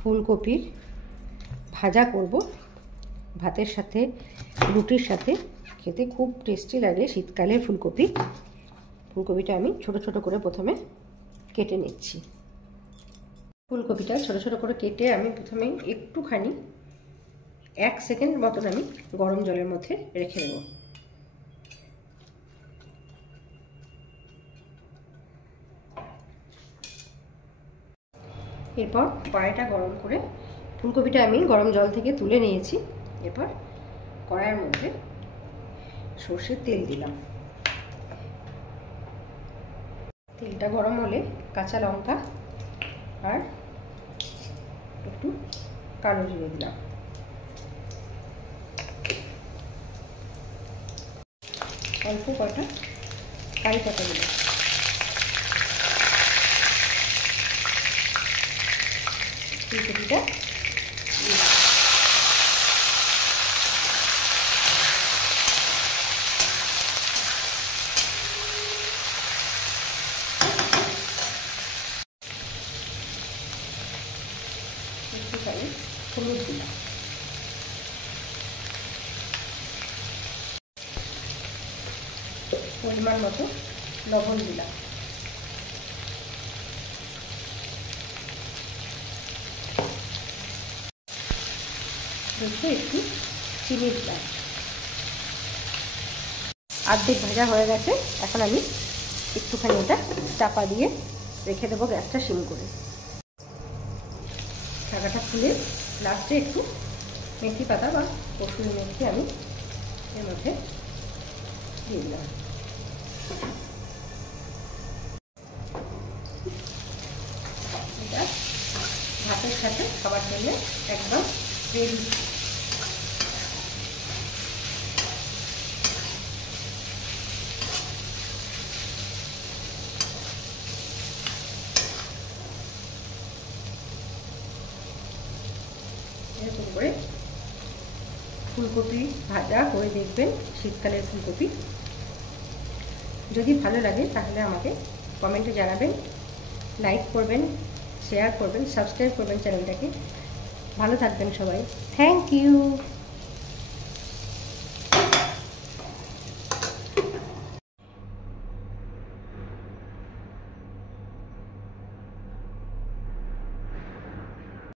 ফুলকপির ভাজা করব ভাতের সাথে, রুটির সাথে খেতে খুব টেস্টি লাগে শীতকালে। ফুলকপিটা আমি ছোট ছোট করে প্রথমে কেটে নিচ্ছি। ফুলকপিটা ছোট ছোট করে কেটে আমি প্রথমে একটুখানি 1 সেকেন্ড মতন আমি গরম জলের মধ্যে রেখে দেব। এরপর কড়াইটা গরম করে ফুলকপিটা আমি গরম জল থেকে তুলে নিয়েছি। এরপর কড়াইয়ের মধ্যে সর্ষের তেল দিলাম। তেলটা গরম হলে কাঁচা লঙ্কা আর একটু কালো জিরে দিলাম। অল্প কয়টা কারি পাতা দিলাম। ফুলকপিটা একটুখানি হলুদ দিলাম। পরিমাণ মতো লবণ দিলাম। একটু চিনি দিলাম। অর্ধেক ভাজা হয়ে গেছে। এখন আমি একটুখানি এটা চাপা দিয়ে রেখে দেবো, গ্যাসটা সিম করে। ঢাকাটা খুলে লাস্টে একটু মেথি পাতা বা কসুরি মেথি আমি এর মধ্যে দিয়ে দিলাম। এটা ভাতের সাথে খাবার জন্য একদম রেডি। এরকম করে ফুলকপি ভাজা করে দেখবেন, শীতকালের ফুলকপি। যদি ভালো লাগে তাহলে আমাকে কমেন্টে জানাবেন, লাইক করবেন, শেয়ার করবেন, সাবস্ক্রাইব করবেন চ্যানেলটাকে। ভালো থাকবেন সবাই। Thank you.